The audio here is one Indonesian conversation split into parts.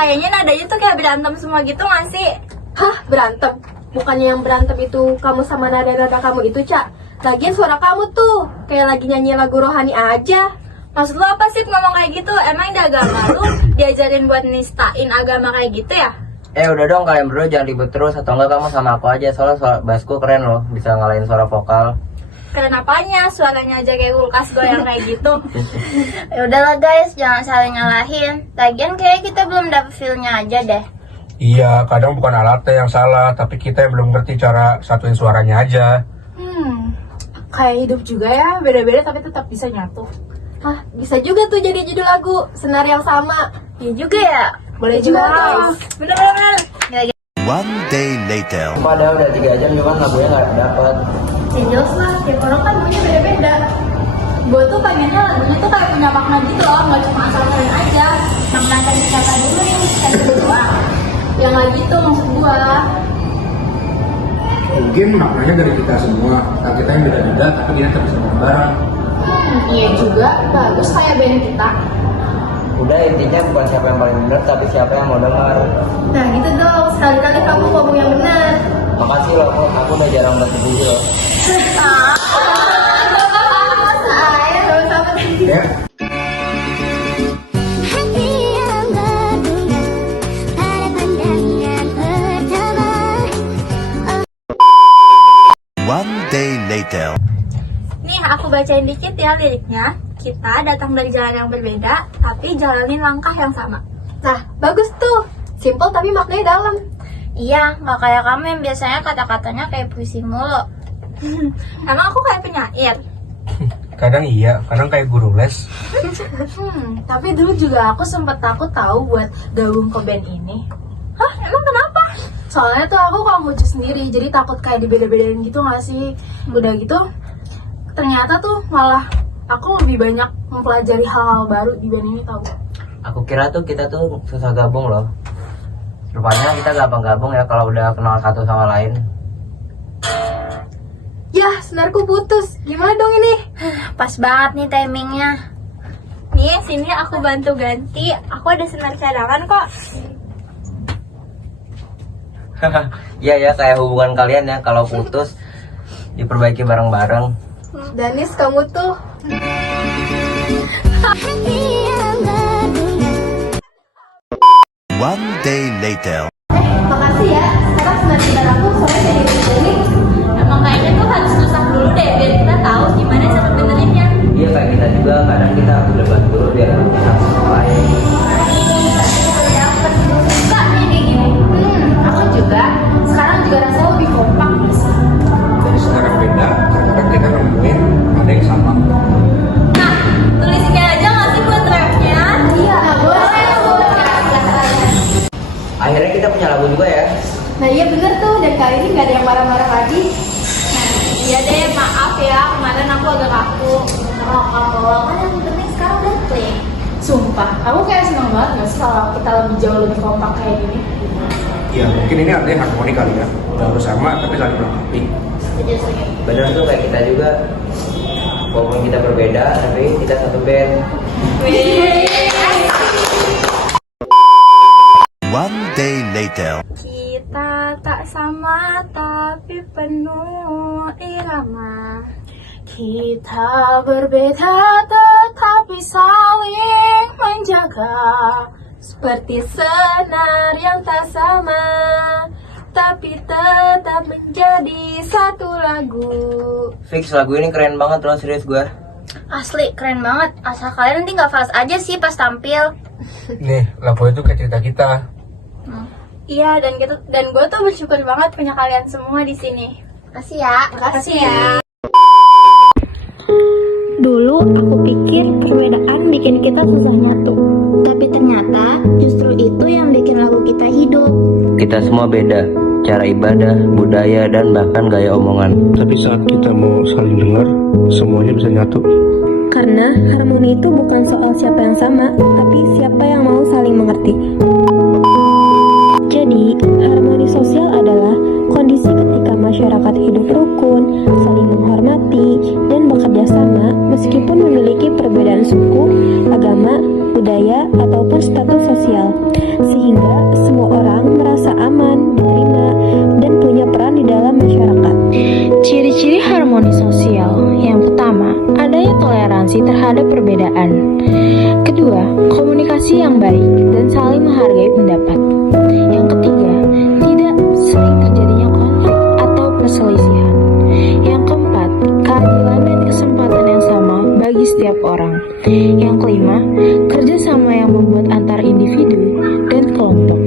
Kayaknya nadanya tuh kayak berantem semua gitu nggak sih? Hah, berantem? Bukannya yang berantem itu kamu sama nada-nada kamu itu, Cak? Lagian suara kamu tuh kayak lagi nyanyi lagu rohani aja. Maksud lo apa sih ngomong kayak gitu? Emang di agama lu diajarin buat nistain agama kayak gitu ya? Udah dong kalian berdua jangan ribut terus, atau enggak kamu sama aku aja, soalnya suara bassku keren loh, bisa ngalahin suara vokal. Keren apanya? Suaranya aja kayak kulkas goyang kayak gitu. Ya udahlah guys, jangan saling nyalahin. Lagian kayak kita belum dapet feel-nya aja deh. Iya, kadang bukan alatnya yang salah, tapi kita yang belum ngerti cara satuin suaranya aja. Kayak hidup juga ya, beda-beda tapi tetap bisa nyatu. Hah, bisa juga tuh jadi judul lagu, senar yang sama. Iya juga ya. Boleh juga tuh. Bener-bener. One day later. Padahal udah 3 jam cuman lagunya nggak dapet. Ya jelas lah, tiap orang kan punya beda-beda. Gue tuh pengennya lagunya tuh kayak punya makna gitu loh, nggak cuma asal keren aja. Makna tadi kata dulu nih, kan berdua. Yang nggak gitu maksud gua. Mungkin maknanya dari kita semua, nah, kita yang beda-beda, tapi kita tetap bisa bareng. Iya juga, bagus kayak band kita. Udah intinya bukan siapa yang paling bener, tapi siapa yang mau dengar. Nah gitu dong, sekali-kali kamu ngomong yang benar. Makasih loh, aku udah jarang berpuji loh. Ya. Hati yang berbunga pada pandangan pertama. One day later. Nih aku bacain dikit ya liriknya. Kita datang dari jalan yang berbeda, tapi jalanin langkah yang sama. Nah, bagus tuh. Simple tapi maknanya dalam. Iya, nggak kayak kamu yang biasanya kata-katanya kayak puisi mulu. Emang aku kayak penyair? Kadang iya, kadang kayak guru les. Tapi dulu juga aku sempet takut tahu buat gabung ke band ini. Hah, emang kenapa? Soalnya tuh aku kalau lucu sendiri, jadi takut kayak dibeda-bedain gitu gak sih? Udah gitu, ternyata tuh malah aku lebih banyak mempelajari hal-hal baru di band ini tau. Aku kira tuh kita tuh susah gabung loh. Rupanya kita gampang gabung ya kalau udah kenal satu sama lain. Yah, senarku putus. Gimana dong ini? Pas banget nih timingnya. Nih, sini aku bantu ganti. Aku ada senar cadangan kok. Iya ya, kayak hubungan kalian ya, kalau putus diperbaiki bareng-bareng. Danis, kamu tuh Hati yang berbunga. One day later. makasih ya. Sekarang senar kita aku soalnya jadi begini. Emang kayaknya tuh harus susah dulu deh, biar kita tahu gimana cara benerinnya. Iya kayak kita juga, kadang kita harus debat dulu biar kita sama lain. Suka nih kayak gini. Aku juga. Sekarang juga rasanya lebih kompak. Jadi sekarang beda, ternyata kita nemuin ada yang sama. Nah, tulis kayak aja nggak sih buat rapnya? Iya, boleh. Akhirnya kita punya lagu juga ya. Nah iya bener tuh, dan kali ini gak ada yang marah-marah lagi. Iya deh, maaf ya, kemarin aku agak kaku. Oh, kan yang penting sekarang udah klik. Sumpah, aku kayak seneng banget gak sih kalau kita lebih jauh lebih kompak kayak gini. Ya mungkin ini artinya harmoni kali ya. Udah bersama tapi saling melengkapi. Bener tuh kayak kita juga. Walaupun kita berbeda, tapi kita satu band. One day later. Kita tak sama tapi penuh irama. Kita berbeda tetapi saling menjaga. Seperti senar yang tak sama, tapi tetap menjadi satu lagu. Fix lagu ini keren banget loh, serius gue. Asli, keren banget. Asal kalian nanti nggak fals aja sih pas tampil. Nih, lagu itu kayak cerita kita. Iya, dan gue tuh bersyukur banget punya kalian semua di sini. Makasih ya. Makasih ya. Dulu aku pikir perbedaan bikin kita susah nyatu. Tapi ternyata justru itu yang bikin lagu kita hidup. Kita semua beda, cara ibadah, budaya, dan bahkan gaya omongan. Tapi saat kita mau saling dengar, semuanya bisa nyatu. Karena harmoni itu bukan soal siapa yang sama, tapi siapa yang mau saling mengerti. Jadi, harmoni sosial adalah kondisi ketika masyarakat hidup rukun, saling menghormati, dan bekerja sama meskipun memiliki perbedaan suku, agama, budaya, ataupun status sosial, sehingga semua orang merasa aman, diterima, dan punya peran di dalam masyarakat. Ciri-ciri harmoni sosial. Yang pertama, adanya toleransi terhadap perbedaan. Kedua, komunikasi yang baik dan saling menghargai pendapat. Yang ketiga, tidak sering terjadinya konflik atau perselisihan. Yang keempat, keadilan dan kesempatan yang sama bagi setiap orang. Yang kelima, kerjasama yang membuat antar individu dan kelompok.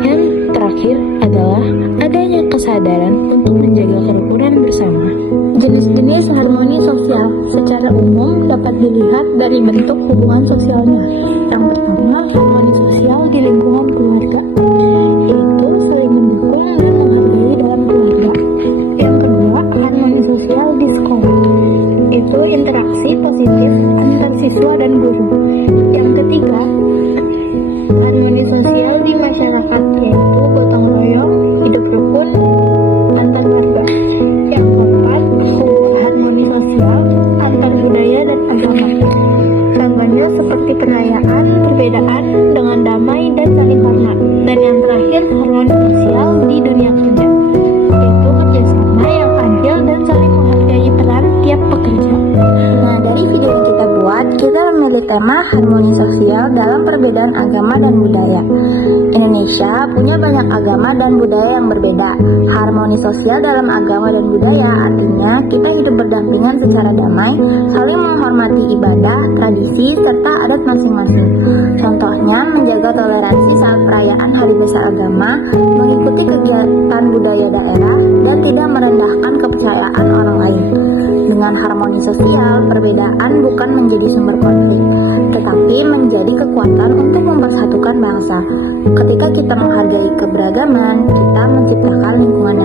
Yang terakhir adalah adanya kesadaran untuk menjaga kerukunan bersama. Jenis-jenis harmoni sosial secara umum dapat dilihat dari bentuk hubungan sosialnya. Yang pertama, harmoni sosial di lingkungan keluarga, yaitu saling mendukung dan menghargai dalam keluarga. Yang kedua, harmoni sosial di sekolah, itu interaksi positif antar siswa dan guru. Yang ketiga, harmoni sosial di masyarakat, yaitu gotong royong, hidup rukun, antar warga. Yang keempat, harmoni sosial antar budaya dan agama. Contohnya seperti perayaan perbedaan dengan damai dan saling hormat. Dan yang terakhir, harmoni sosial di dunia kerja, yaitu kerjasama yang adil dan saling menghargai peran tiap pekerja. Nah, dari video yang kita buat, kita memilih tema harmoni sosial dalam perbedaan agama dan budaya. Indonesia punya banyak agama dan budaya yang berbeda. Harmoni sosial dalam agama dan budaya artinya kita hidup berdampingan secara damai, saling menghormati ibadah, tradisi, serta adat masing-masing. Contohnya menjaga toleransi saat perayaan hari besar agama, mengikuti kegiatan budaya daerah, dan tidak merendahkan kepercayaan orang lain. Dengan harmoni sosial, perbedaan bukan menjadi sumber konflik, tetapi menjadi kekuatan untuk mempersatukan bangsa. Ketika kita menghargai keberagaman, kita menciptakan lingkungan